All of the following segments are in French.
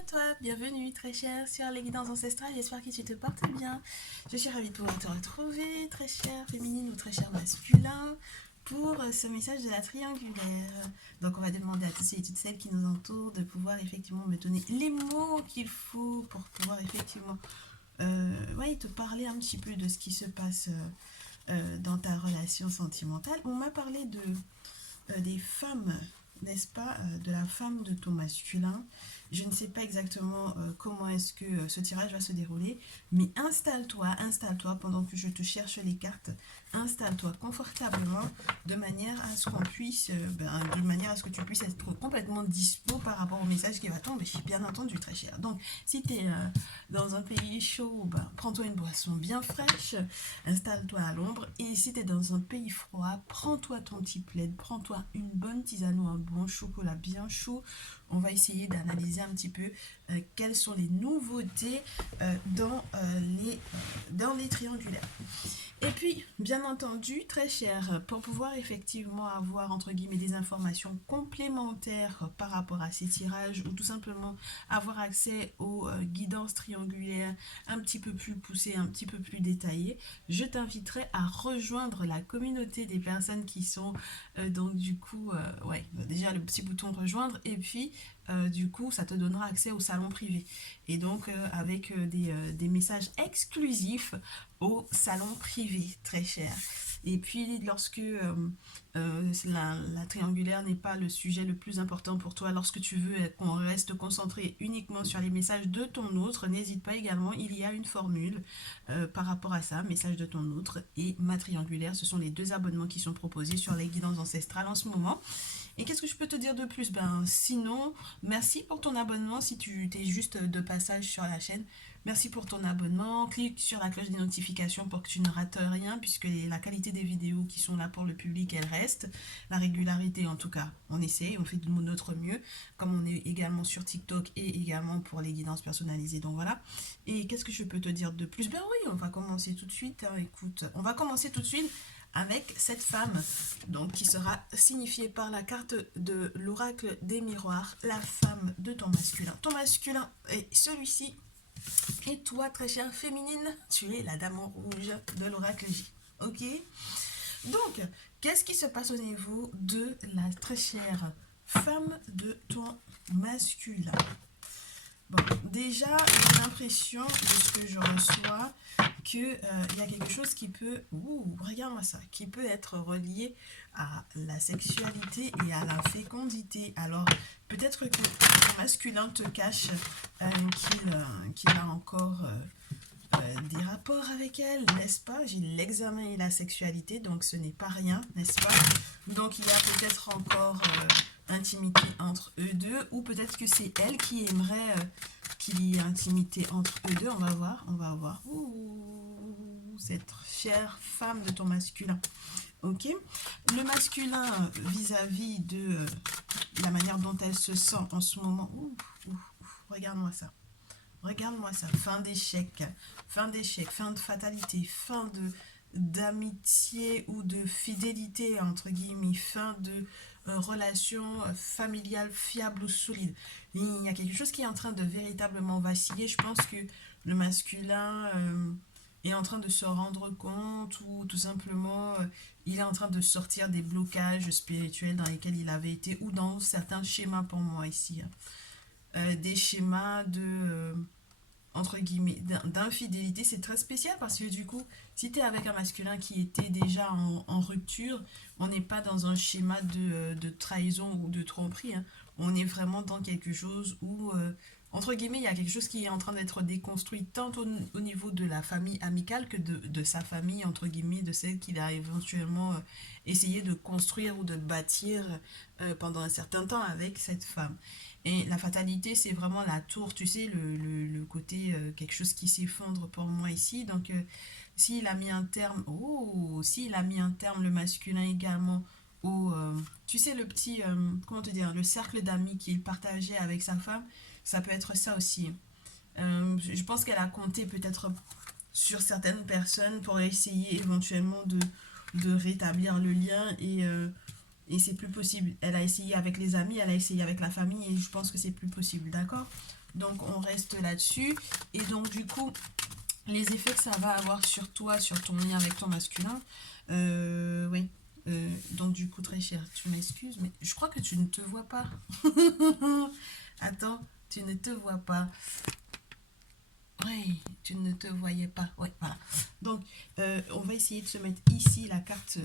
à toi, bienvenue très chère sur les guidances ancestrales, j'espère que tu te portes bien. Je suis ravie de pouvoir te retrouver, très chère féminine ou très cher masculin, pour ce message de la triangulaire. Donc on va demander à tous ceux et toutes celles qui nous entourent de pouvoir effectivement me donner les mots qu'il faut pour pouvoir effectivement te parler un petit peu de ce qui se passe dans ta relation sentimentale. On m'a parlé des femmes, n'est-ce pas, de la femme de ton masculin. Je ne sais pas exactement comment est-ce que ce tirage va se dérouler, mais installe-toi pendant que je te cherche les cartes. Installe-toi confortablement de manière à ce qu'on puisse, de manière à ce que tu puisses être complètement dispo par rapport au message qui va tomber, bien entendu, très cher. Donc, si tu es dans un pays chaud, prends-toi une boisson bien fraîche, installe-toi à l'ombre. Et si tu es dans un pays froid, prends-toi ton petit plaid, prends-toi une bonne tisane ou un bon chocolat bien chaud. On va essayer d'analyser un petit peu quelles sont les nouveautés dans les triangulaires. Et puis, bien entendu, très cher, pour pouvoir effectivement avoir, entre guillemets, des informations complémentaires par rapport à ces tirages, ou tout simplement avoir accès aux guidances triangulaires un petit peu plus poussées, un petit peu plus détaillées, je t'inviterai à rejoindre la communauté des personnes qui sont, donc du coup, déjà le petit bouton rejoindre, et puis du coup, ça te donnera accès au salon privé. Et donc, avec des messages exclusifs au salon privé, très cher. Et puis, lorsque la triangulaire n'est pas le sujet le plus important pour toi, lorsque tu veux qu'on reste concentré uniquement sur les messages de ton autre, n'hésite pas également, il y a une formule par rapport à ça, message de ton autre et ma triangulaire. Ce sont les deux abonnements qui sont proposés sur les guidances ancestrales en ce moment. Et qu'est-ce que je peux te dire de plus? Sinon, merci pour ton abonnement si tu es juste de passage sur la chaîne. Merci pour ton abonnement. Clique sur la cloche des notifications pour que tu ne rates rien, puisque la qualité des vidéos qui sont là pour le public, elle reste. La régularité, en tout cas, on essaie, on fait de notre mieux, comme on est également sur TikTok et également pour les guidances personnalisées. Donc voilà. Et qu'est-ce que je peux te dire de plus? Ben oui, on va commencer tout de suite. Écoute, on va commencer tout de suite avec cette femme, donc qui sera signifiée par la carte de l'oracle des miroirs, la femme de ton masculin. Ton masculin est celui-ci. Et toi, très chère féminine, tu es la dame en rouge de l'oracle J. Ok? Donc, qu'est-ce qui se passe au niveau de la très chère femme de ton masculin? Bon, déjà, j'ai l'impression de ce que je reçois qu'il y a quelque chose qui peut, regarde-moi ça, qui peut être relié à la sexualité et à la fécondité. Alors, peut-être que le masculin te cache qu'il a encore des rapports avec elle, n'est-ce pas? J'ai l'examen et la sexualité, donc ce n'est pas rien, n'est-ce pas? Donc il y a peut-être encore intimité entre eux deux, ou peut-être que c'est elle qui aimerait qu'il y ait intimité entre eux deux. On va voir, on va voir. Ouh, cette chère femme de ton masculin. Ok? Le masculin vis-à-vis de la manière dont elle se sent en ce moment. Regarde-moi ça. Regarde-moi ça, fin d'échec, fin de fatalité, fin d'amitié ou de fidélité, entre guillemets, fin de relation familiale fiable ou solide. Il y a quelque chose qui est en train de véritablement vaciller. Je pense que le masculin est en train de se rendre compte, ou tout simplement il est en train de sortir des blocages spirituels dans lesquels il avait été, ou dans certains schémas pour moi ici. Des schémas entre guillemets, d'infidélité. C'est très spécial parce que du coup, si tu es avec un masculin qui était déjà en rupture, on n'est pas dans un schéma de trahison ou de tromperie, hein. On est vraiment dans quelque chose où, entre guillemets, il y a quelque chose qui est en train d'être déconstruit, tant au niveau de la famille amicale que de sa famille, entre guillemets, de celle qu'il a éventuellement essayé de construire ou de bâtir pendant un certain temps avec cette femme. Et la fatalité, c'est vraiment la tour, tu sais, le côté quelque chose qui s'effondre pour moi ici. Donc, s'il a mis un terme, s'il a mis un terme, le masculin également, au, tu sais, le petit, comment te dire, le cercle d'amis qu'il partageait avec sa femme, ça peut être ça aussi. Je pense qu'elle a compté peut-être sur certaines personnes pour essayer éventuellement de rétablir le lien Et c'est plus possible. Elle a essayé avec les amis, elle a essayé avec la famille et je pense que c'est plus possible, d'accord? Donc on reste là-dessus. Et donc du coup, les effets que ça va avoir sur toi, sur ton lien avec ton masculin, oui. Donc du coup, très cher, tu m'excuses, mais je crois que tu ne te vois pas. Attends, tu ne te vois pas. Oui, tu ne te voyais pas. Oui, voilà. Donc, on va essayer de se mettre ici la carte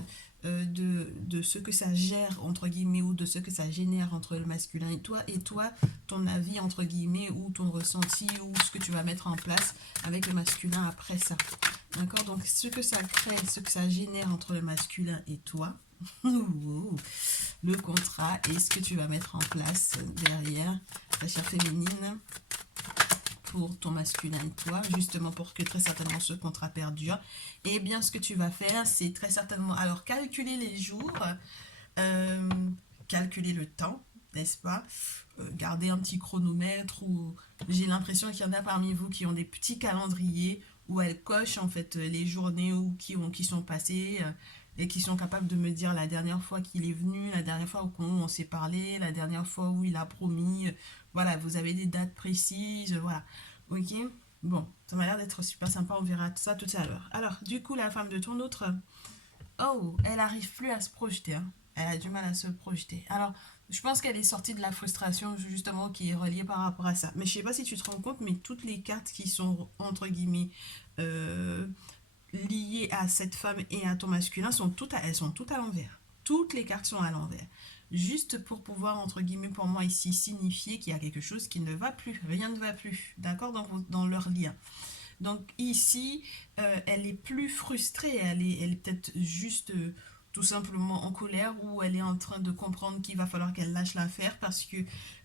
de ce que ça gère, entre guillemets, ou de ce que ça génère entre le masculin et toi, ton avis, entre guillemets, ou ton ressenti, ou ce que tu vas mettre en place avec le masculin après ça. D'accord? Donc, ce que ça crée, ce que ça génère entre le masculin et toi, le contrat et ce que tu vas mettre en place derrière, ta chère féminine, pour ton masculin et toi, justement pour que très certainement ce contrat perdure. Et bien ce que tu vas faire, c'est très certainement, alors calculer les jours, euh, calculer le temps, n'est-ce pas? Garder un petit chronomètre ou j'ai l'impression qu'il y en a parmi vous qui ont des petits calendriers où elles cochent en fait les journées ou qui sont passées et qui sont capables de me dire la dernière fois qu'il est venu, la dernière fois où on s'est parlé, la dernière fois où il a promis. Voilà, vous avez des dates précises, voilà. Ok? Bon, ça m'a l'air d'être super sympa, on verra ça tout à l'heure. Alors, du coup, la femme de ton autre, oh, elle arrive plus à se projeter, hein. Elle a du mal à se projeter. Alors, je pense qu'elle est sortie de la frustration justement qui est reliée par rapport à ça. Mais je sais pas si tu te rends compte, mais toutes les cartes qui sont entre guillemets euh, liées à cette femme et à ton masculin elles sont toutes à l'envers. Toutes les cartes sont à l'envers. Juste pour pouvoir, entre guillemets, pour moi ici, signifier qu'il y a quelque chose qui ne va plus. Rien ne va plus, d'accord, dans leur lien. Donc ici, elle est plus frustrée, elle est peut-être juste tout simplement en colère ou elle est en train de comprendre qu'il va falloir qu'elle lâche l'affaire parce que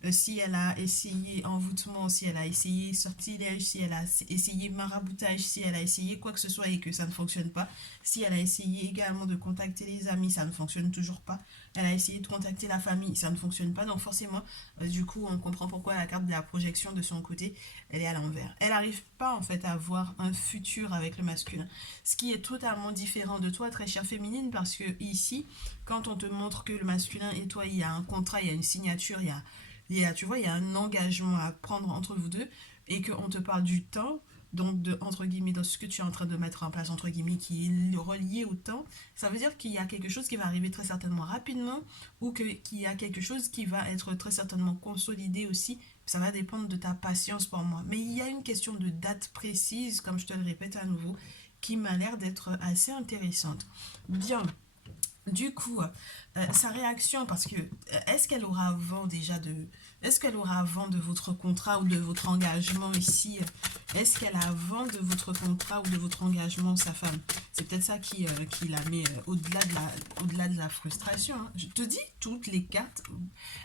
si elle a essayé envoûtement, si elle a essayé sortilège, si elle a essayé maraboutage, si elle a essayé quoi que ce soit et que ça ne fonctionne pas, si elle a essayé également de contacter les amis, ça ne fonctionne toujours pas, elle a essayé de contacter la famille, ça ne fonctionne pas, donc forcément, du coup, on comprend pourquoi la carte de la projection de son côté elle est à l'envers. Elle n'arrive pas en fait à avoir un futur avec le masculin. Ce qui est totalement différent de toi, très chère féminine, parce que ici, quand on te montre que le masculin et toi, il y a un contrat, il y a une signature, tu vois, il y a un engagement à prendre entre vous deux, et qu'on te parle du temps, donc de, entre guillemets, dans ce que tu es en train de mettre en place, entre guillemets, qui est relié au temps, ça veut dire qu'il y a quelque chose qui va arriver très certainement rapidement, ou qu'il y a quelque chose qui va être très certainement consolidé aussi. Ça va dépendre de ta patience pour moi. Mais il y a une question de date précise, comme je te le répète à nouveau, qui m'a l'air d'être assez intéressante. Bien, du coup, sa réaction, parce que est-ce qu'elle aura vent déjà de... Est-ce qu'elle aura vent de votre contrat ou de votre engagement ici? Est-ce qu'elle a vent de votre contrat ou de votre engagement, sa femme? C'est peut-être ça qui la met au-delà de la frustration, hein. Je te dis, toutes les cartes,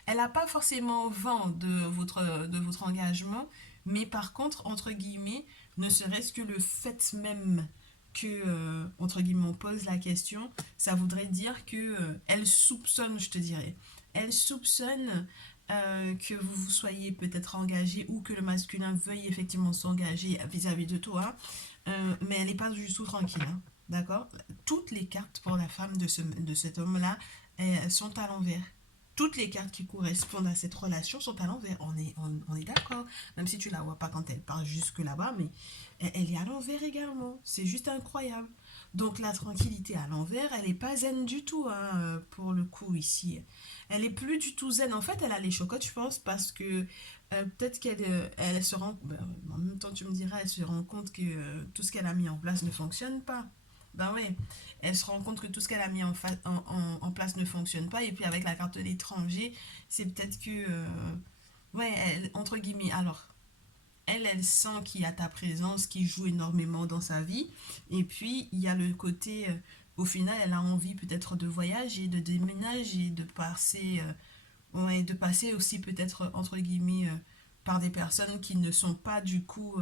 elle n'a pas forcément vent de votre engagement, mais par contre, entre guillemets, ne serait-ce que le fait même que, entre guillemets, on pose la question, ça voudrait dire que elle soupçonne, je te dirais. Elle soupçonne que vous vous soyez peut-être engagé ou que le masculin veuille effectivement s'engager vis-à-vis de toi, mais elle n'est pas du tout tranquille, hein. D'accord? Toutes les cartes pour la femme de cet homme-là sont à l'envers. Toutes les cartes qui correspondent à cette relation sont à l'envers. On est d'accord. Même si tu la vois pas quand elle part jusque là-bas, mais elle est à l'envers également. C'est juste incroyable. Donc la tranquillité à l'envers, elle n'est pas zen du tout, hein, pour le coup ici. Elle est plus du tout zen. En fait, elle a les chocottes, je pense, parce que peut-être qu'elle elle se rend... ben, en même temps, tu me diras, elle se rend compte que tout ce qu'elle a mis en place ne fonctionne pas. Ben oui, elle se rend compte que tout ce qu'elle a mis en place ne fonctionne pas. Et puis avec la carte de l'étranger, c'est peut-être que... ouais, entre guillemets, alors elle sent qu'il y a ta présence qui joue énormément dans sa vie. Et puis, il y a le côté, au final, elle a envie peut-être de voyager, de déménager, ouais, de passer aussi peut-être, entre guillemets, par des personnes qui ne sont pas du coup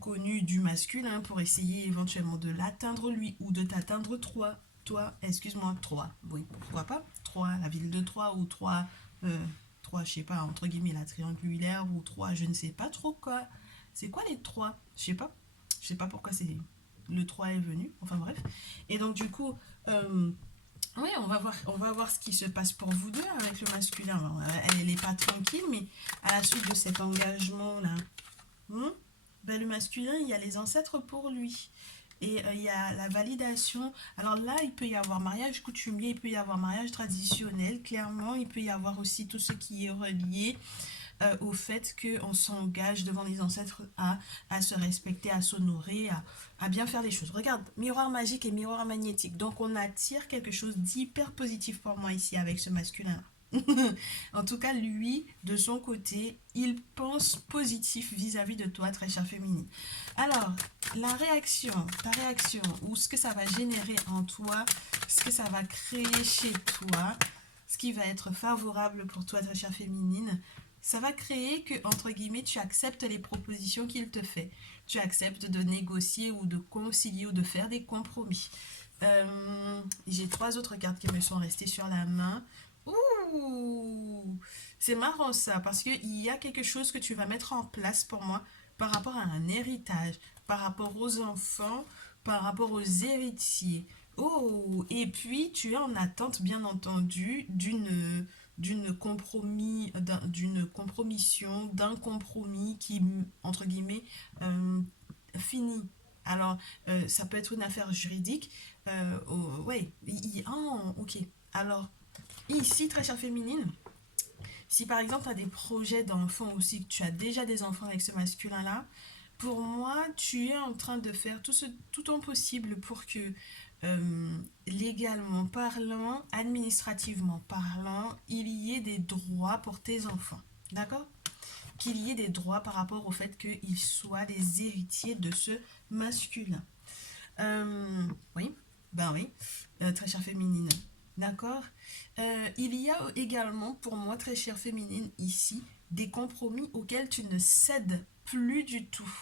connues du masculin pour essayer éventuellement de l'atteindre lui ou de t'atteindre toi, excuse-moi, Troyes, oui, pourquoi pas, Troyes, la ville de Troyes ou Troyes, euh, trois, je sais pas, entre guillemets, la triangulaire ou trois, je ne sais pas trop quoi. C'est quoi les trois? Je sais pas. Je sais pas pourquoi c'est le 3 est venu. Enfin bref. Et donc du coup, Oui, on va voir ce qui se passe pour vous deux avec le masculin. Bon, elle n'est pas tranquille, mais à la suite de cet engagement-là, hmm, ben, le masculin, il y a les ancêtres pour lui. Et il y a la validation. Alors là, il peut y avoir mariage coutumier, il peut y avoir mariage traditionnel. Clairement, il peut y avoir aussi tout ce qui est relié au fait qu'on s'engage devant les ancêtres à se respecter, à s'honorer, à bien faire les choses. Regarde, miroir magique et miroir magnétique. Donc on attire quelque chose d'hyper positif pour moi ici avec ce masculin. En tout cas, lui, de son côté, il pense positif vis-à-vis de toi, très chère féminine. Alors, la réaction, ta réaction, ou ce que ça va générer en toi, ce que ça va créer chez toi, ce qui va être favorable pour toi, très chère féminine, ça va créer que, entre guillemets, tu acceptes les propositions qu'il te fait. Tu acceptes de négocier ou de concilier ou de faire des compromis. J'ai trois autres cartes qui me sont restées sur la main. Ouh, c'est marrant ça, parce qu'il y a quelque chose que tu vas mettre en place pour moi par rapport à un héritage, par rapport aux enfants, par rapport aux héritiers. Oh, et puis tu es en attente, bien entendu, d'une compromission, d'un compromis qui, entre guillemets, finit. Alors, ça peut être une affaire juridique. Ouais, ok. Alors, ici, très chère féminine, si par exemple tu as des projets d'enfants aussi, que tu as déjà des enfants avec ce masculin-là, pour moi, tu es en train de faire tout ton possible pour que, légalement parlant, administrativement parlant, il y ait des droits pour tes enfants. D'accord? Qu'il y ait des droits par rapport au fait qu'ils soient les héritiers de ce masculin. Oui, ben oui, très chère féminine. D'accord. Il y a également, pour moi, très chère féminine, ici, des compromis auxquels tu ne cèdes plus du tout.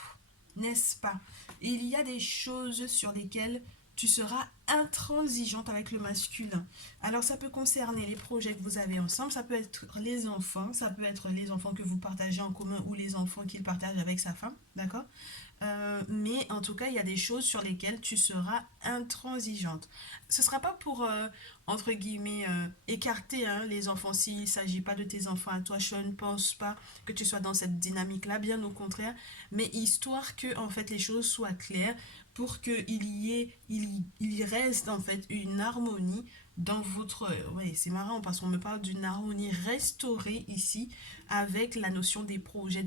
N'est-ce pas? Il y a des choses sur lesquelles tu seras intransigeante avec le masculin. Alors ça peut concerner les projets que vous avez ensemble, ça peut être les enfants, ça peut être les enfants que vous partagez en commun ou les enfants qu'il partage avec sa femme, d'accord? Mais en tout cas, il y a des choses sur lesquelles tu seras intransigeante. Ce ne sera pas pour, entre guillemets, écarter hein, les enfants s'il ne s'agit pas de tes enfants à toi. Je ne pense pas que tu sois dans cette dynamique-là, bien au contraire. Mais histoire que, en fait, les choses soient claires pour qu'il y reste, en fait, une harmonie dans votre... Ouais, c'est marrant parce qu'on me parle d'une harmonie restaurée ici avec la notion des projets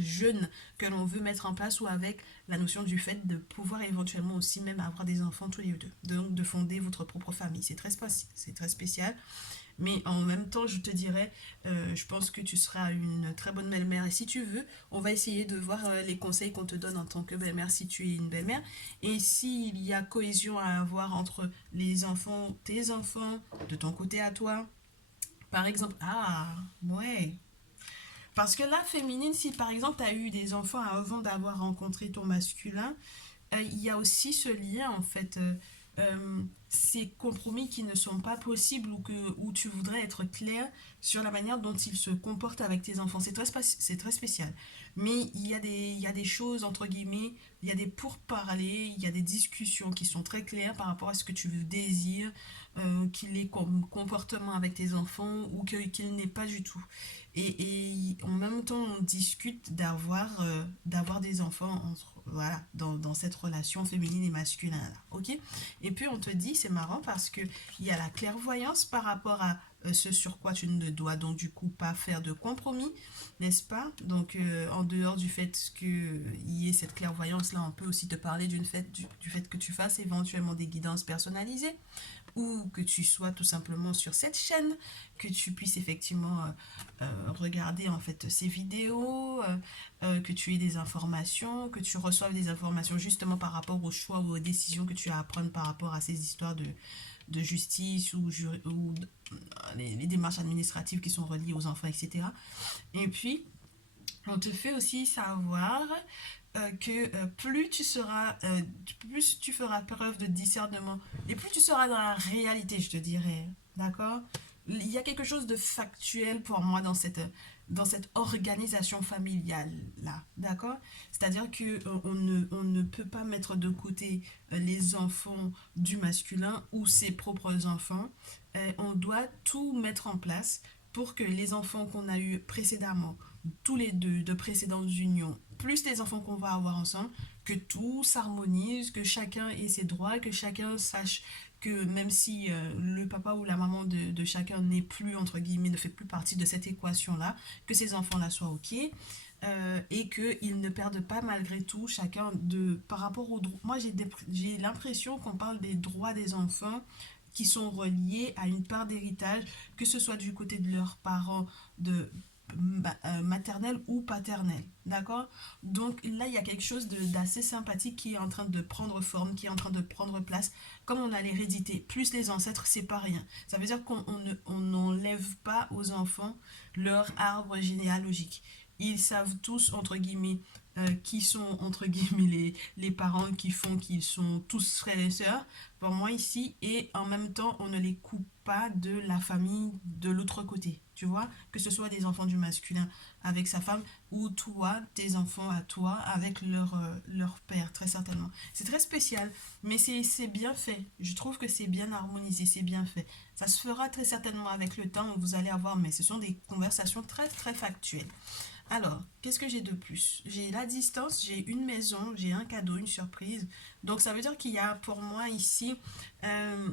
jeunes que l'on veut mettre en place ou avec la notion du fait de pouvoir éventuellement aussi même avoir des enfants tous les deux. Donc de fonder votre propre famille. C'est très spécial. Mais en même temps, je te dirais, je pense que tu seras une très bonne belle-mère. Et si tu veux, on va essayer de voir les conseils qu'on te donne en tant que belle-mère si tu es une belle-mère. Et s'il y a cohésion à avoir entre les enfants, tes enfants, de ton côté à toi. Par exemple, ah, ouais. Parce que là, féminine, si par exemple tu as eu des enfants avant d'avoir rencontré ton masculin, il y a aussi ce lien en fait, ces compromis qui ne sont pas possibles où tu voudrais être clair sur la manière dont ils se comportent avec tes enfants. C'est très spécial. Mais il y a des choses, entre guillemets, il y a des pourparlers, il y a des discussions qui sont très claires par rapport à ce que tu désires, qu'il ait comme comportement avec tes enfants ou qu'il n'ait pas du tout. Et en même temps, on discute d'avoir des enfants voilà, dans cette relation féminine et masculine là, ok. Et puis on te dit, c'est marrant parce que il y a la clairvoyance par rapport à ce sur quoi tu ne dois donc du coup pas faire de compromis, n'est-ce pas? Donc en dehors du fait qu'il y ait cette clairvoyance là, on peut aussi te parler du fait que tu fasses éventuellement des guidances personnalisées ou que tu sois tout simplement sur cette chaîne, que tu puisses effectivement regarder en fait ces vidéos, que tu aies des informations, que tu reçoives des informations justement par rapport aux choix ou aux décisions que tu as à prendre par rapport à ces histoires de justice ou les démarches administratives qui sont reliées aux enfants, etc. Et puis, on te fait aussi savoir que plus tu feras preuve de discernement et plus tu seras dans la réalité, je te dirais. D'accord? Il y a quelque chose de factuel pour moi dans cette organisation familiale-là, d'accord? C'est-à-dire que on ne peut pas mettre de côté les enfants du masculin ou ses propres enfants. On doit tout mettre en place pour que les enfants qu'on a eus précédemment, tous les deux de précédentes unions, plus les enfants qu'on va avoir ensemble, que tout s'harmonise, que chacun ait ses droits, que chacun sache que même si le papa ou la maman de chacun n'est plus, entre guillemets, ne fait plus partie de cette équation-là, que ces enfants-là soient OK, et qu'ils ne perdent pas malgré tout chacun par rapport aux droits. Moi, j'ai l'impression qu'on parle des droits des enfants qui sont reliés à une part d'héritage, que ce soit du côté de leurs parents de maternelle ou paternelle, d'accord? Donc là, il y a quelque chose d'assez sympathique qui est en train de prendre forme, qui est en train de prendre place. Comme on a l'hérédité, plus les ancêtres, c'est pas rien. Ça veut dire on n'enlève pas aux enfants leur arbre généalogique. Ils savent tous, entre guillemets, qui sont, entre guillemets, les parents qui font qu'ils sont tous frères et sœurs, pour moi ici, et en même temps, on ne les coupe pas de la famille de l'autre côté, tu vois, que ce soit des enfants du masculin avec sa femme, ou toi, tes enfants à toi, avec leur père, très certainement. C'est très spécial, mais c'est bien fait. Je trouve que c'est bien harmonisé, c'est bien fait. Ça se fera très certainement avec le temps, vous allez avoir, mais ce sont des conversations très, très factuelles. Alors, qu'est-ce que j'ai de plus? J'ai la distance, j'ai une maison, j'ai un cadeau, une surprise. Donc, ça veut dire qu'il y a pour moi ici, euh,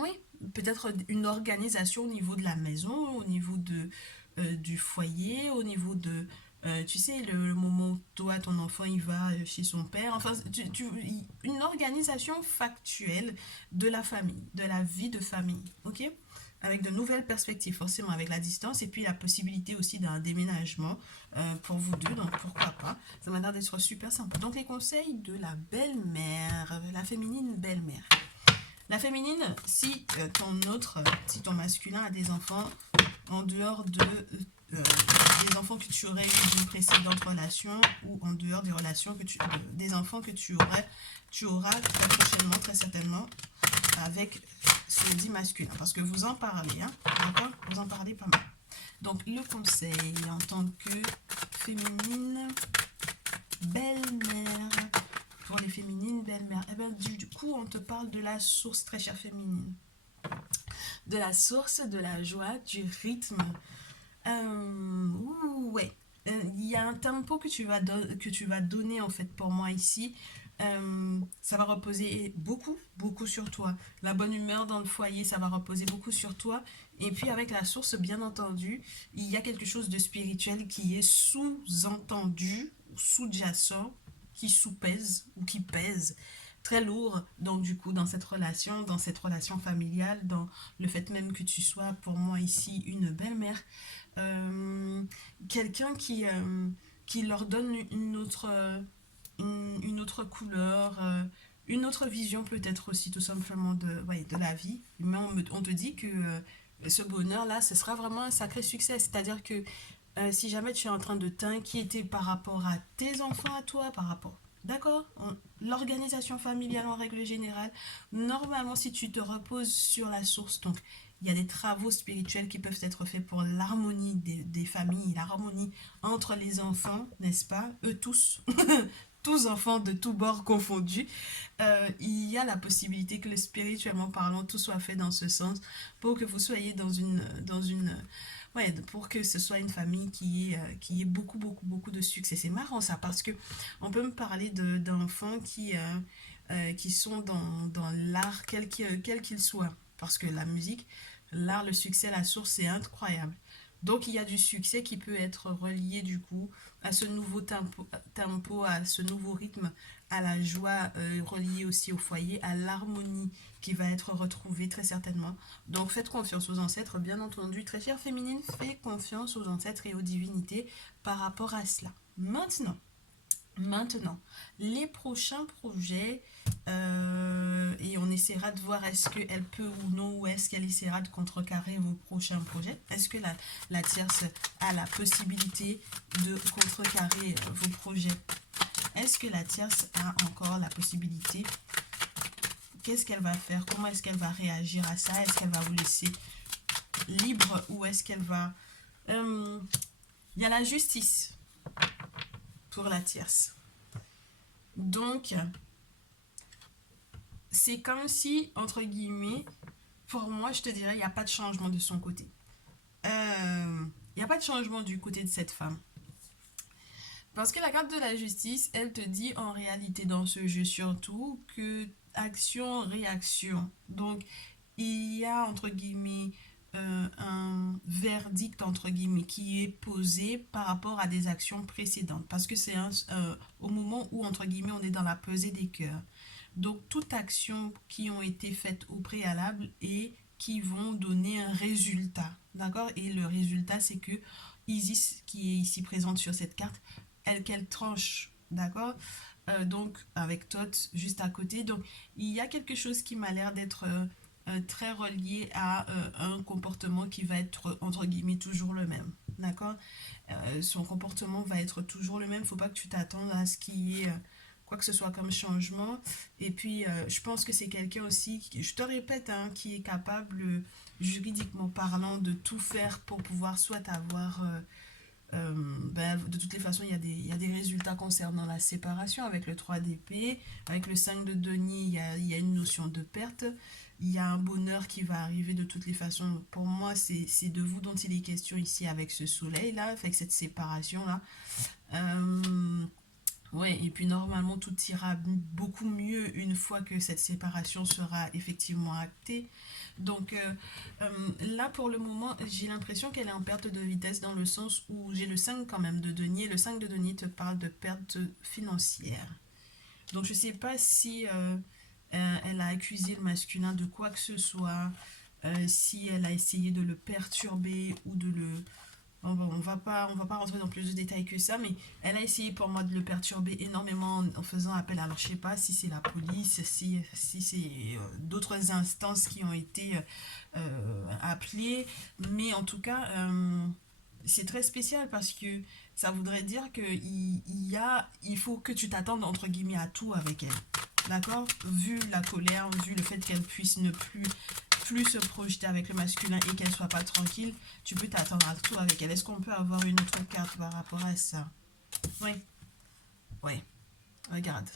oui, peut-être une organisation au niveau de la maison, au niveau du foyer, au niveau de, tu sais, le moment où toi, ton enfant, il va chez son père. Enfin, une organisation factuelle de la famille, de la vie de famille, ok? Avec de nouvelles perspectives, forcément avec la distance, et puis la possibilité aussi d'un déménagement pour vous deux, donc pourquoi pas. Ça m'a l'air d'être super sympa. Donc les conseils de la belle-mère, la féminine belle-mère. La féminine, si ton masculin a des enfants en dehors des enfants que tu aurais eu d'une précédente relation ou en dehors des relations des enfants que tu auras très prochainement, très certainement avec ce dit masculin. Parce que vous en parlez, hein, d'accord? Vous en parlez pas mal. Donc le conseil en tant que féminine belle-mère. Pour les féminines belle-mère, eh ben, du coup, on te parle de la source, très chère féminine. De la source, de la joie, du rythme. Ouais. Il y a un tempo que tu vas donner, en fait, pour moi ici. Ça va reposer beaucoup, beaucoup sur toi. La bonne humeur dans le foyer, ça va reposer beaucoup sur toi. Et puis, avec la source, bien entendu, il y a quelque chose de spirituel qui est sous-entendu, sous-jacent, qui sous-pèse ou qui pèse très lourd, donc du coup dans cette relation familiale, dans le fait même que tu sois pour moi ici une belle-mère, euh, quelqu'un qui leur donne une autre couleur, une autre vision peut-être aussi tout simplement ouais, de la vie. Mais on te dit que ce bonheur-là, ce sera vraiment un sacré succès. C'est-à-dire que si jamais tu es en train de t'inquiéter par rapport à tes enfants à toi, par rapport... D'accord? L'organisation familiale en règle générale, normalement si tu te reposes sur la source, donc il y a des travaux spirituels qui peuvent être faits pour l'harmonie des familles, l'harmonie entre les enfants, n'est-ce pas? Eux tous, tous enfants de tous bords confondus, il y a la possibilité que spirituellement parlant, tout soit fait dans ce sens pour que vous soyez dans une ouais, pour que ce soit une famille qui ait beaucoup, beaucoup, beaucoup de succès. C'est marrant ça, parce que on peut me parler d'enfants qui sont dans l'art, quel qu'il soit. Parce que la musique, l'art, le succès, la source, c'est incroyable. Donc il y a du succès qui peut être relié du coup à ce nouveau tempo, à ce nouveau rythme, à la joie reliée aussi au foyer, à l'harmonie qui va être retrouvée très certainement. Donc faites confiance aux ancêtres, bien entendu. Très chère féminine, faites confiance aux ancêtres et aux divinités par rapport à cela. Maintenant, les prochains projets, et on essaiera de voir est-ce qu'elle peut ou non, ou est-ce qu'elle essaiera de contrecarrer vos prochains projets. Est-ce que la tierce a la possibilité de contrecarrer vos projets? Est-ce que la tierce a encore la possibilité? Qu'est-ce qu'elle va faire? Comment est-ce qu'elle va réagir à ça? Est-ce qu'elle va vous laisser libre ou est-ce qu'elle va Il y a la justice pour la tierce. Donc, c'est comme si, entre guillemets, pour moi, je te dirais, il n'y a pas de changement de son côté. Il n'y a pas de changement du côté de cette femme. Parce que la carte de la justice, elle te dit en réalité dans ce jeu surtout que action, réaction. Donc, il y a entre guillemets un verdict entre guillemets qui est posé par rapport à des actions précédentes. Parce que c'est au moment où entre guillemets on est dans la pesée des cœurs. Donc, toute action qui ont été faites au préalable et qui vont donner un résultat. D'accord? Et le résultat, c'est que Isis, qui est ici présente sur cette carte, qu'elle tranche, d'accord, donc avec Tot juste à côté. Donc il y a quelque chose qui m'a l'air d'être très relié à un comportement qui va être entre guillemets toujours le même, d'accord. Son comportement va être toujours le même, faut pas que tu t'attendes à ce qu'il y ait quoi que ce soit comme changement. Et puis je pense que c'est quelqu'un aussi, je te répète, hein, qui est capable juridiquement parlant de tout faire pour pouvoir soit avoir de toutes les façons, il y a des résultats concernant la séparation avec le 3 d'épée, avec le 5 de denier, il y a une notion de perte, il y a un bonheur qui va arriver de toutes les façons. Pour moi, c'est de vous dont il est question ici avec ce soleil-là, avec cette séparation-là. Euh, Ouais, et puis normalement tout ira beaucoup mieux une fois que cette séparation sera effectivement actée. Donc là pour le moment j'ai l'impression qu'elle est en perte de vitesse dans le sens où j'ai le 5 quand même de denier. Le 5 de denier te parle de perte financière. Donc je sais pas si elle a accusé le masculin de quoi que ce soit, si elle a essayé de le perturber ou de le bon, on va pas rentrer dans plus de détails que ça, mais elle a essayé pour moi de le perturber énormément en faisant appel. Alors, je sais pas si c'est la police, si c'est d'autres instances qui ont été appelées, mais en tout cas, c'est très spécial parce que ça voudrait dire il faut que tu t'attendes entre guillemets à tout avec elle. D'accord? Vu la colère, vu le fait qu'elle puisse ne plus se projeter avec le masculin et qu'elle soit pas tranquille, tu peux t'attendre à tout avec elle. Est-ce qu'on peut avoir une autre carte par rapport à ça? Oui, oui, regarde.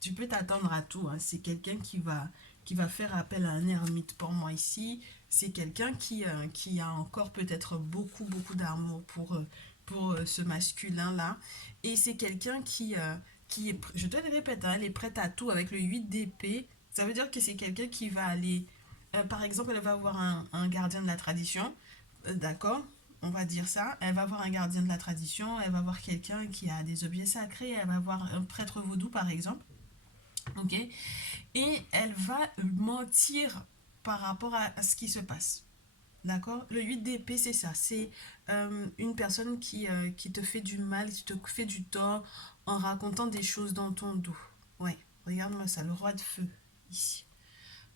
Tu peux t'attendre à tout, hein. C'est quelqu'un qui va faire appel à un ermite pour moi ici. C'est quelqu'un qui a encore peut-être beaucoup d'amour pour ce masculin-là. Et c'est quelqu'un qui est, je te le répète, hein, elle est prête à tout avec le 8 d'épée. Ça veut dire que c'est quelqu'un qui va aller, par exemple, elle va avoir un gardien de la tradition, d'accord? On va dire ça. Elle va avoir un gardien de la tradition, elle va avoir quelqu'un qui a des objets sacrés, elle va avoir un prêtre vaudou, par exemple. Ok? Et elle va mentir par rapport à ce qui se passe. D'accord? Le 8 d'épée, c'est ça. C'est une personne qui te fait du mal, qui te fait du tort en racontant des choses dans ton dos. Ouais, regarde-moi ça, le roi de feu, ici.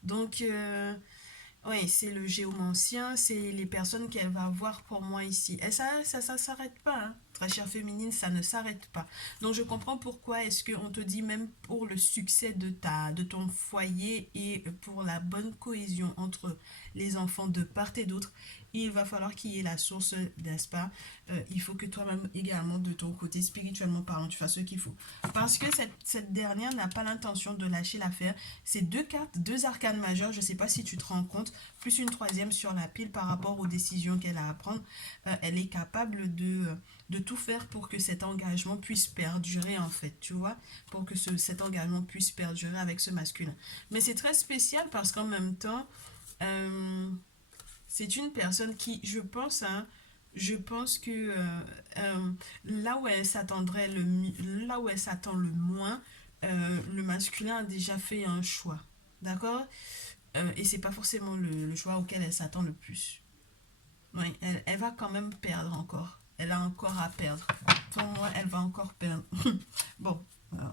Donc, oui, c'est le géomancien, c'est les personnes qu'elle va voir pour moi ici. Et ça s'arrête pas, hein. Très chère féminine, ça ne s'arrête pas. Donc je comprends pourquoi est-ce qu'on te dit même pour le succès de ton foyer et pour la bonne cohésion entre les enfants de part et d'autre, il va falloir qu'il y ait la source, n'est-ce pas? Il faut que toi-même également, de ton côté, spirituellement parlant, tu fasses ce qu'il faut. Parce que cette dernière n'a pas l'intention de lâcher l'affaire. C'est deux cartes, deux arcanes majeures, je ne sais pas si tu te rends compte, plus une troisième sur la pile par rapport aux décisions qu'elle a à prendre. Elle est capable de tout faire pour que cet engagement puisse perdurer, en fait, tu vois, pour que cet engagement puisse perdurer avec ce masculin. Mais c'est très spécial parce qu'en même temps, euh, c'est une personne qui, je pense, hein, je pense que là où elle s'attendrait là où elle s'attend le moins, le masculin a déjà fait un choix, d'accord? Et c'est pas forcément le choix auquel elle s'attend le plus. Oui, elle va quand même perdre encore. Elle a encore à perdre. Pour moi, elle va encore perdre. Bon,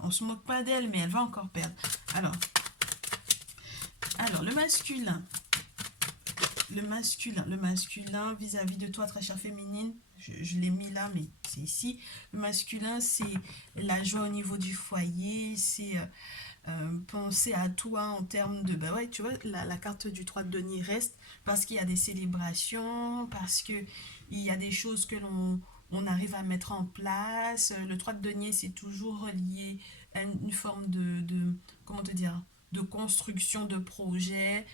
on se moque pas d'elle, mais elle va encore perdre. Alors, le masculin. Le masculin vis-à-vis de toi, très chère féminine, je l'ai mis là, mais c'est ici. Le masculin, c'est la joie au niveau du foyer, penser à toi en termes de, bah ouais, tu vois, la carte du 3 de denier reste parce qu'il y a des célébrations, parce que il y a des choses que on arrive à mettre en place. Le 3 de denier, c'est toujours relié à une forme comment te dire, de construction de projet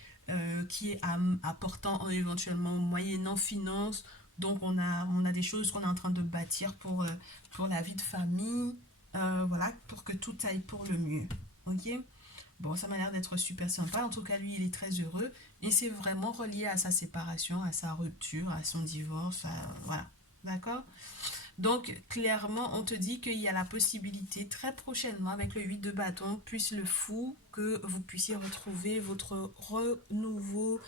qui est apportant éventuellement moyennant finance. Donc on a des choses qu'on est en train de bâtir pour la vie de famille, voilà, pour que tout aille pour le mieux. Ok. Bon, ça m'a l'air d'être super sympa. En tout cas, lui, il est très heureux. Et c'est vraiment relié à sa séparation, à sa rupture, à son divorce. Voilà. D'accord. Donc, clairement, on te dit qu'il y a la possibilité très prochainement, avec le 8 de bâton, plus le fou, que vous puissiez retrouver votre renouveau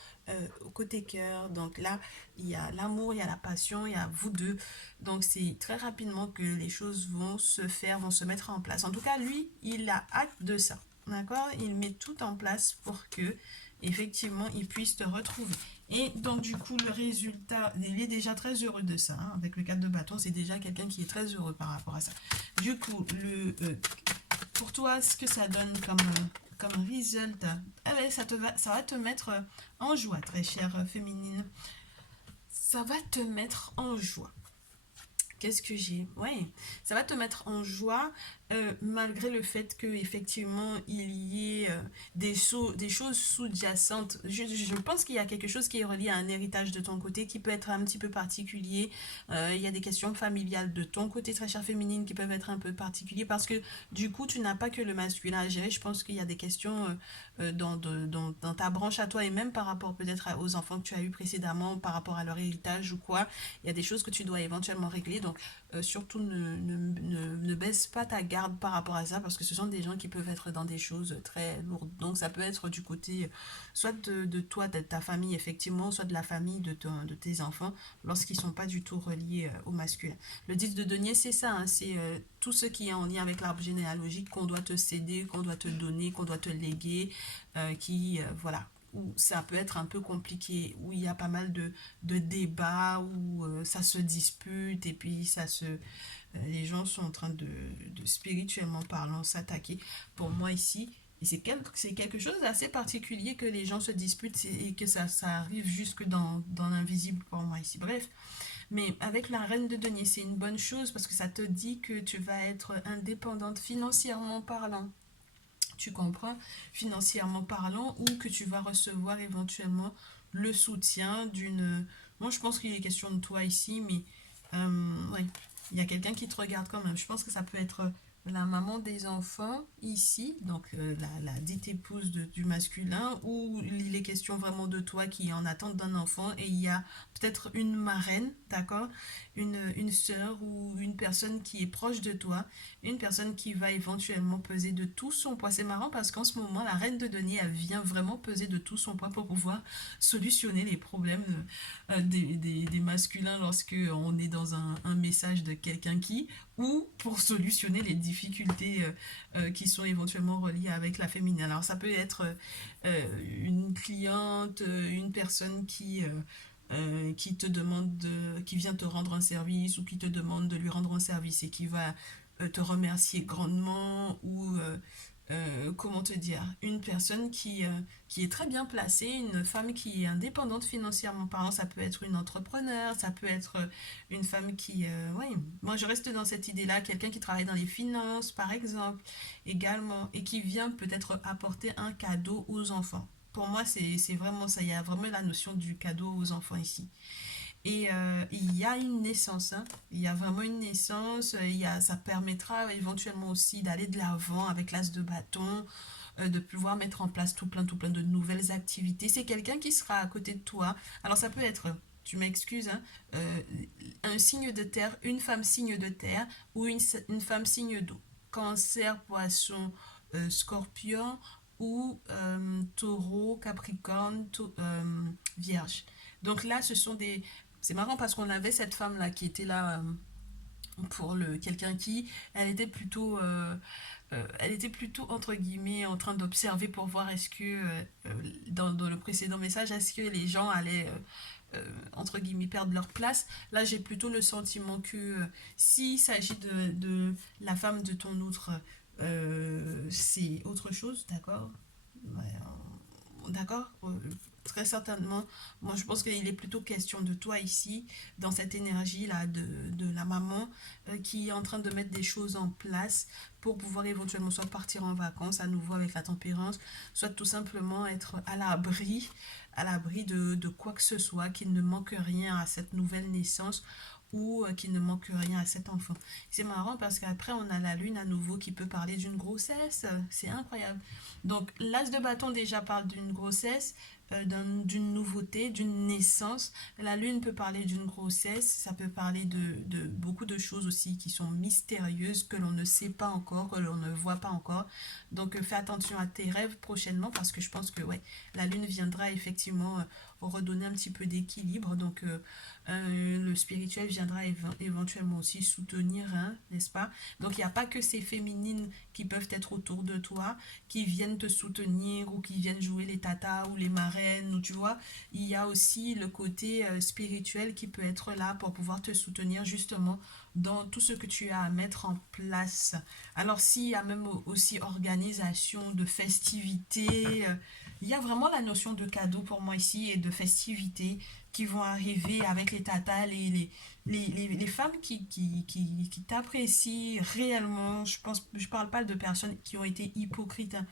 côté cœur. Donc là, il y a l'amour, il y a la passion, il y a vous deux. Donc, c'est très rapidement que les choses vont se faire, vont se mettre en place. En tout cas, lui, il a hâte de ça. D'accord. Il met tout en place pour que, effectivement, il puisse te retrouver. Et donc, du coup, le résultat, il est déjà très heureux de ça. Hein. Avec le 4 de bâton, c'est déjà quelqu'un qui est très heureux par rapport à ça. Du coup, pour toi, ce que ça donne comme résultat, ah ouais, ça va te mettre en joie, très chère féminine. Ça va te mettre en joie. Qu'est-ce que j'ai? Ouais, ça va te mettre en joie malgré le fait que effectivement il y ait des choses sous-jacentes. Je pense qu'il y a quelque chose qui est relié à un héritage de ton côté qui peut être un petit peu particulier. Il y a des questions familiales de ton côté, très chère féminine, qui peuvent être un peu particulières parce que du coup tu n'as pas que le masculin à gérer. Je pense qu'il y a des questions dans ta branche à toi et même par rapport peut-être aux enfants que tu as eu précédemment, par rapport à leur héritage ou quoi. Il y a des choses que tu dois éventuellement régler. Donc, surtout ne baisse pas ta garde par rapport à ça parce que ce sont des gens qui peuvent être dans des choses très lourdes. Donc, ça peut être du côté soit de toi, de ta famille, effectivement, soit de la famille de tes enfants lorsqu'ils ne sont pas du tout reliés au masculin. Le 10 de denier, c'est ça. Hein, c'est tout ce qui est en lien avec l'arbre généalogique qu'on doit te céder, qu'on doit te donner, qu'on doit te léguer, voilà, où ça peut être un peu compliqué, où il y a pas mal de débats, où ça se dispute et puis les gens sont en train de spirituellement parlant, s'attaquer. Pour moi ici, et c'est quelque chose d'assez particulier que les gens se disputent et que ça arrive jusque dans l'invisible pour moi ici. Bref, mais avec la reine de denier, c'est une bonne chose parce que ça te dit que tu vas être indépendante financièrement parlant. Tu comprends, financièrement parlant, ou que tu vas recevoir éventuellement le soutien d'une... Moi, je pense qu'il est question de toi ici, mais ouais, il y a quelqu'un qui te regarde quand même. Je pense que ça peut être la maman des enfants ici, donc la dite épouse du masculin, ou il est question vraiment de toi qui est en attente d'un enfant et il y a peut-être une marraine, d'accord, une sœur ou une personne qui est proche de toi, une personne qui va éventuellement peser de tout son poids. C'est marrant parce qu'en ce moment, la reine de denier, elle vient vraiment peser de tout son poids pour pouvoir solutionner les problèmes des masculins lorsque on est dans un message de quelqu'un qui, ou pour solutionner les difficultés qui sont éventuellement reliées avec la féminine. Alors ça peut être une cliente, une personne qui te demande qui vient te rendre un service ou qui te demande de lui rendre un service et qui va te remercier grandement ou comment te dire, une personne qui est très bien placée, une femme qui est indépendante financièrement parlant, ça peut être une entrepreneur, ça peut être une femme qui, ouais, moi je reste dans cette idée-là, quelqu'un qui travaille dans les finances par exemple, également, et qui vient peut-être apporter un cadeau aux enfants. Pour moi, c'est vraiment ça, il y a vraiment la notion du cadeau aux enfants ici. Et il y a une naissance, hein. Il y a vraiment une naissance, ça permettra éventuellement aussi d'aller de l'avant avec l'as de bâton, de pouvoir mettre en place tout plein de nouvelles activités. C'est quelqu'un qui sera à côté de toi. Alors ça peut être, tu m'excuses, hein, un signe de terre, une femme signe de terre ou une femme signe d'eau. Cancer, poisson, scorpion ou taureau, capricorne, vierge. Donc là, c'est marrant parce qu'on avait cette femme-là qui était là pour quelqu'un qui, elle était plutôt entre guillemets en train d'observer pour voir est-ce que dans le précédent message, est-ce que les gens allaient entre guillemets perdre leur place. Là, j'ai plutôt le sentiment que s'il s'agit de la femme de ton autre c'est autre chose, d'accord? Ouais, d'accord? Très certainement. Moi, je pense qu'il est plutôt question de toi ici, dans cette énergie-là de la maman qui est en train de mettre des choses en place pour pouvoir éventuellement soit partir en vacances à nouveau avec la tempérance, soit tout simplement être à l'abri de quoi que ce soit, qu'il ne manque rien à cette nouvelle naissance ou qu'il ne manque rien à cet enfant. C'est marrant parce qu'après, on a la lune à nouveau qui peut parler d'une grossesse. C'est incroyable. Donc, l'as de bâton déjà parle d'une grossesse, d'une nouveauté, d'une naissance. La lune peut parler d'une grossesse, ça peut parler de beaucoup de choses aussi qui sont mystérieuses, que l'on ne sait pas encore, que l'on ne voit pas encore. Donc, fais attention à tes rêves prochainement parce que je pense que ouais, la lune viendra effectivement redonner un petit peu d'équilibre. Donc, le spirituel viendra éventuellement aussi soutenir, hein, n'est-ce pas? Donc, il n'y a pas que ces féminines qui peuvent être autour de toi, qui viennent te soutenir ou qui viennent jouer les tatas ou les marraines, ou tu vois, il y a aussi le côté spirituel qui peut être là pour pouvoir te soutenir justement dans tout ce que tu as à mettre en place. Alors s'il y a même aussi organisation de festivités, il y a vraiment la notion de cadeau pour moi ici et de festivités qui vont arriver avec les tatas, les femmes qui t'apprécient réellement. Je parle pas de personnes qui ont été hypocrites, hein,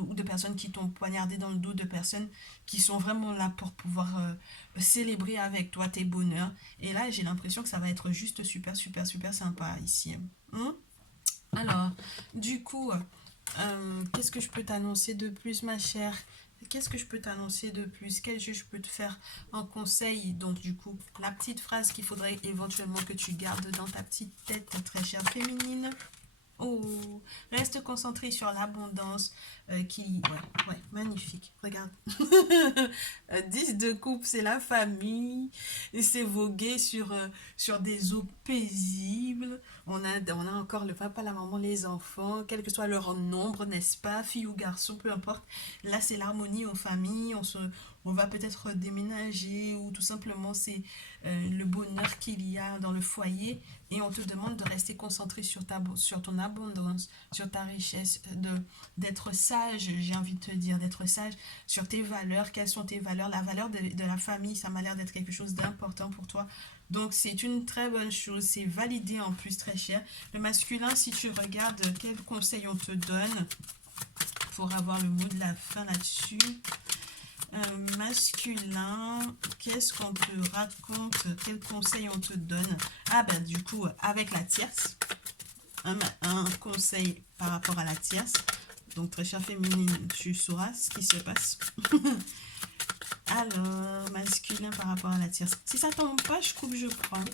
ou de personnes qui t'ont poignardé dans le dos, de personnes qui sont vraiment là pour pouvoir célébrer avec toi tes bonheurs. Et là, j'ai l'impression que ça va être juste super, super, super sympa ici. Hein. Alors, du coup, qu'est-ce que je peux t'annoncer de plus, ma chère? Qu'est-ce que je peux t'annoncer de plus? Quel jeu je peux te faire en conseil? Donc, du coup, la petite phrase qu'il faudrait éventuellement que tu gardes dans ta petite tête, très chère féminine. Oh, reste concentré sur l'abondance qui... Ouais, ouais, magnifique. Regarde. 10 de coupe, c'est la famille. Et c'est voguer sur des eaux paisibles. On a encore le papa, la maman, les enfants, quel que soit leur nombre, n'est-ce pas? Fille ou garçon, peu importe. Là, c'est l'harmonie aux familles. On va peut-être déménager ou tout simplement c'est le bonheur qu'il y a dans le foyer et on te demande de rester concentré sur ton abondance, sur ta richesse, d'être sage, j'ai envie de te dire, d'être sage sur tes valeurs. Quelles sont tes valeurs? La valeur de la famille, ça m'a l'air d'être quelque chose d'important pour toi. Donc c'est une très bonne chose, c'est validé en plus très cher. Le masculin, si tu regardes quels conseils on te donne pour avoir le mot de la fin là-dessus. Masculin, qu'est-ce qu'on te raconte? Quels conseils on te donne? Ah ben du coup, avec la tierce, un conseil par rapport à la tierce. Donc très chère féminine, tu sauras ce qui se passe. Alors, masculin par rapport à la tierce. Si ça tombe pas, je coupe, je prends.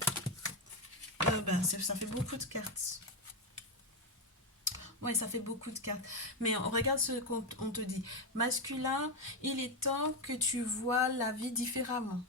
Ben, ça fait beaucoup de cartes. Oui, ça fait beaucoup de cartes. Mais on regarde ce qu'on te dit. Masculin, il est temps que tu vois la vie différemment.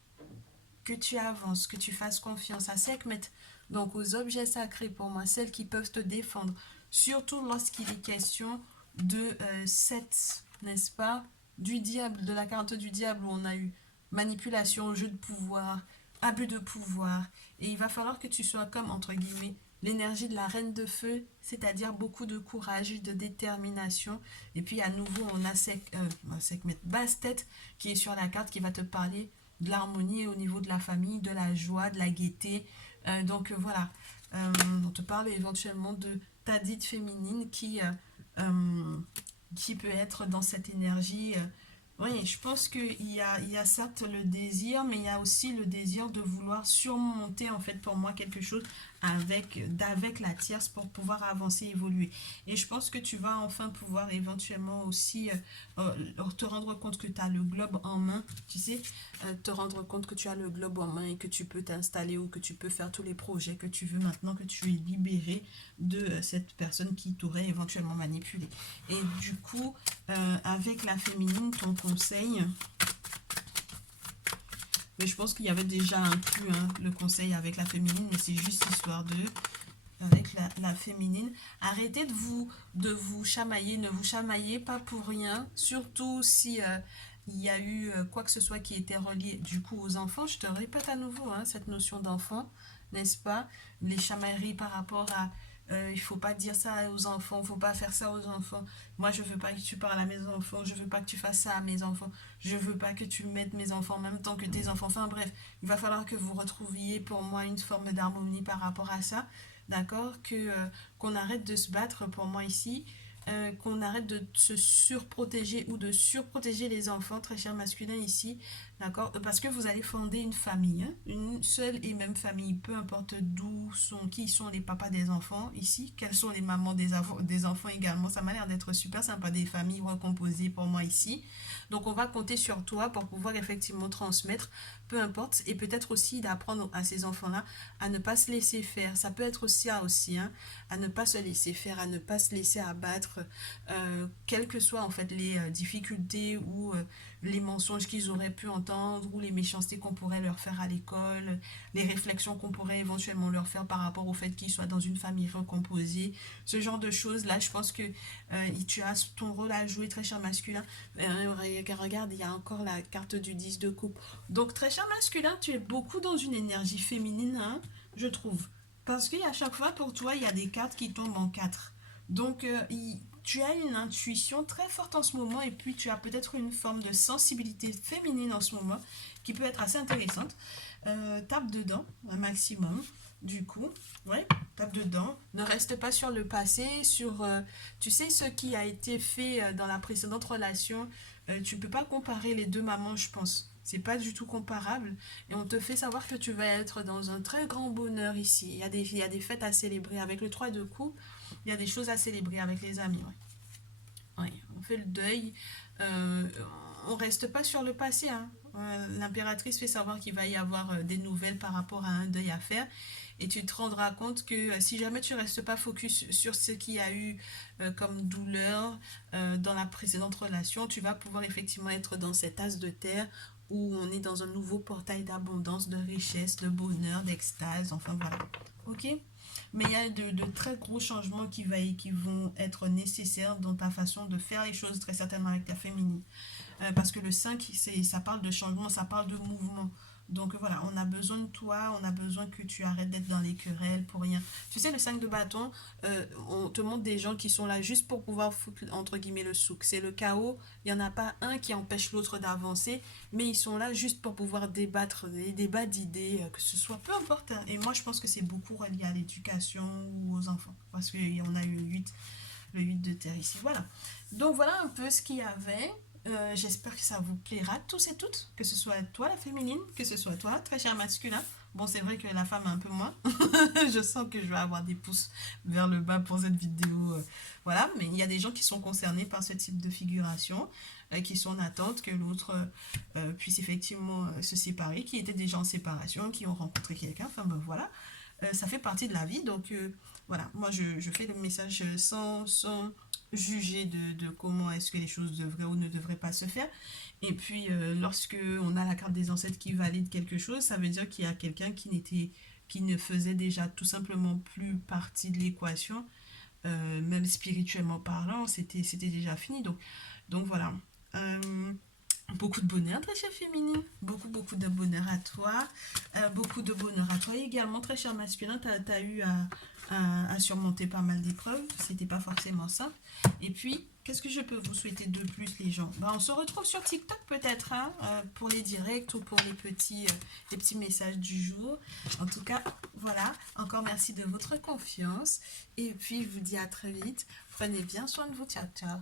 Que tu avances, que tu fasses confiance à Sekhmet. Donc aux objets sacrés pour moi, celles qui peuvent te défendre. Surtout lorsqu'il est question de cette, n'est-ce pas, du diable, de la carte du diable où on a eu manipulation, jeu de pouvoir, abus de pouvoir. Et il va falloir que tu sois comme, entre guillemets, l'énergie de la reine de feu, c'est-à-dire beaucoup de courage, de détermination. Et puis à nouveau, on a Sekhmet Bastet qui est sur la carte qui va te parler de l'harmonie au niveau de la famille, de la joie, de la gaieté. Voilà, on te parle éventuellement de ta dite féminine qui peut être dans cette énergie. Oui, je pense il y a certes le désir, mais il y a aussi le désir de vouloir surmonter en fait pour moi quelque chose d'avec la tierce pour pouvoir avancer, évoluer. Et je pense que tu vas enfin pouvoir éventuellement aussi te rendre compte que tu as le globe en main, tu sais, te rendre compte que tu as le globe en main et que tu peux t'installer ou que tu peux faire tous les projets que tu veux maintenant que tu es libéré de cette personne qui t'aurait éventuellement manipulé. Et du coup, avec la féminine, ton conseil, mais je pense qu'il y avait déjà inclus le conseil avec la féminine, mais c'est juste histoire de avec la féminine. Arrêtez de vous chamailler, ne vous chamaillez pas pour rien, surtout si il y a eu quoi que ce soit qui était relié du coup aux enfants. Je te répète à nouveau cette notion d'enfant, n'est-ce pas? Les chamailleries par rapport à Il faut pas dire ça aux enfants, il faut pas faire ça aux enfants. Moi, je veux pas que tu parles à mes enfants, je veux pas que tu fasses ça à mes enfants, je veux pas que tu mettes mes enfants en même temps que tes enfants. Enfin bref, il va falloir que vous retrouviez pour moi une forme d'harmonie par rapport à ça, d'accord? Qu'on arrête de se battre pour moi ici. Qu'on arrête de se surprotéger ou de surprotéger les enfants, très cher masculin ici, d'accord? Parce que vous allez fonder une famille, hein, une seule et même famille, peu importe qui sont les papas des enfants ici, quelles sont les mamans des enfants également. Ça m'a l'air d'être super sympa, des familles recomposées pour moi ici. Donc on va compter sur toi pour pouvoir effectivement transmettre, peu importe, et peut-être aussi d'apprendre à ces enfants-là à ne pas se laisser faire. Ça peut être aussi ça aussi, hein, à ne pas se laisser faire, à ne pas se laisser abattre, quelles que soient en fait les difficultés ou les mensonges qu'ils auraient pu entendre ou les méchancetés qu'on pourrait leur faire à l'école, les réflexions qu'on pourrait éventuellement leur faire par rapport au fait qu'ils soient dans une famille recomposée, ce genre de choses. Là, je pense que tu as ton rôle à jouer, très cher masculin. Regarde, il y a encore la carte du 10 de coupe. Donc, très cher masculin, tu es beaucoup dans une énergie féminine, hein, je trouve. Parce qu'à chaque fois, pour toi, il y a des cartes qui tombent en 4. Donc, tu as une intuition très forte en ce moment et puis tu as peut-être une forme de sensibilité féminine en ce moment qui peut être assez intéressante. Tape dedans un maximum. Du coup, ouais, tape dedans. Ne reste pas sur le passé, sur, tu sais, ce qui a été fait dans la précédente relation. Tu peux pas comparer les deux mamans, je pense. C'est pas du tout comparable. Et on te fait savoir que tu vas être dans un très grand bonheur ici. Il y a des fêtes à célébrer. Avec le 3 de coups, il y a des choses à célébrer avec les amis. Ouais. Ouais, on fait le deuil. Euh, on reste pas sur le passé, hein. L'impératrice fait savoir qu'il va y avoir des nouvelles par rapport à un deuil à faire. Et tu te rendras compte que si jamais tu restes pas focus sur ce qu'il y a eu comme douleur dans la précédente relation, tu vas pouvoir effectivement être dans cet as de terre où on est dans un nouveau portail d'abondance, de richesse, de bonheur, d'extase, enfin voilà. Ok? Mais il y a de très gros changements qui vont être nécessaires dans ta façon de faire les choses, très certainement avec ta féminine. Parce que le 5 ça parle de changement, ça parle de mouvement. Donc voilà, on a besoin de toi, on a besoin que tu arrêtes d'être dans les querelles pour rien. Tu sais, le 5 de bâton, on te montre des gens qui sont là juste pour pouvoir foutre, entre guillemets, le souk. C'est le chaos, il n'y en a pas un qui empêche l'autre d'avancer, mais ils sont là juste pour pouvoir débattre des débats d'idées, que ce soit peu importe, hein. Et moi, je pense que c'est beaucoup relié à l'éducation ou aux enfants, parce qu'on a eu le 8 de terre ici. Voilà. Donc voilà un peu ce qu'il y avait. J'espère que ça vous plaira tous et toutes, que ce soit toi la féminine, que ce soit toi très cher masculin. Bon, c'est vrai que la femme un peu moins. Je sens que je vais avoir des pouces vers le bas pour cette vidéo. Voilà, mais il y a des gens qui sont concernés par ce type de figuration, qui sont en attente que l'autre puisse effectivement se séparer, qui étaient déjà en séparation, qui ont rencontré quelqu'un. Enfin ben voilà, ça fait partie de la vie. Donc voilà, moi je fais le message sans juger de comment est-ce que les choses devraient ou ne devraient pas se faire. Et puis lorsque on a la carte des ancêtres qui valide quelque chose, ça veut dire qu'il y a quelqu'un qui ne faisait déjà tout simplement plus partie de l'équation, même spirituellement parlant, c'était déjà fini. Donc voilà. Euh, Beaucoup de bonheur, très chère féminine. Beaucoup de bonheur à toi. Beaucoup de bonheur à toi également, très cher masculin. Tu as eu à surmonter pas mal d'épreuves. C'était pas forcément simple. Et puis, qu'est-ce que je peux vous souhaiter de plus, les gens? On se retrouve sur TikTok peut-être, hein, pour les directs ou pour les petits messages du jour. En tout cas, voilà. Encore merci de votre confiance. Et puis, je vous dis à très vite. Prenez bien soin de vous. Ciao, ciao.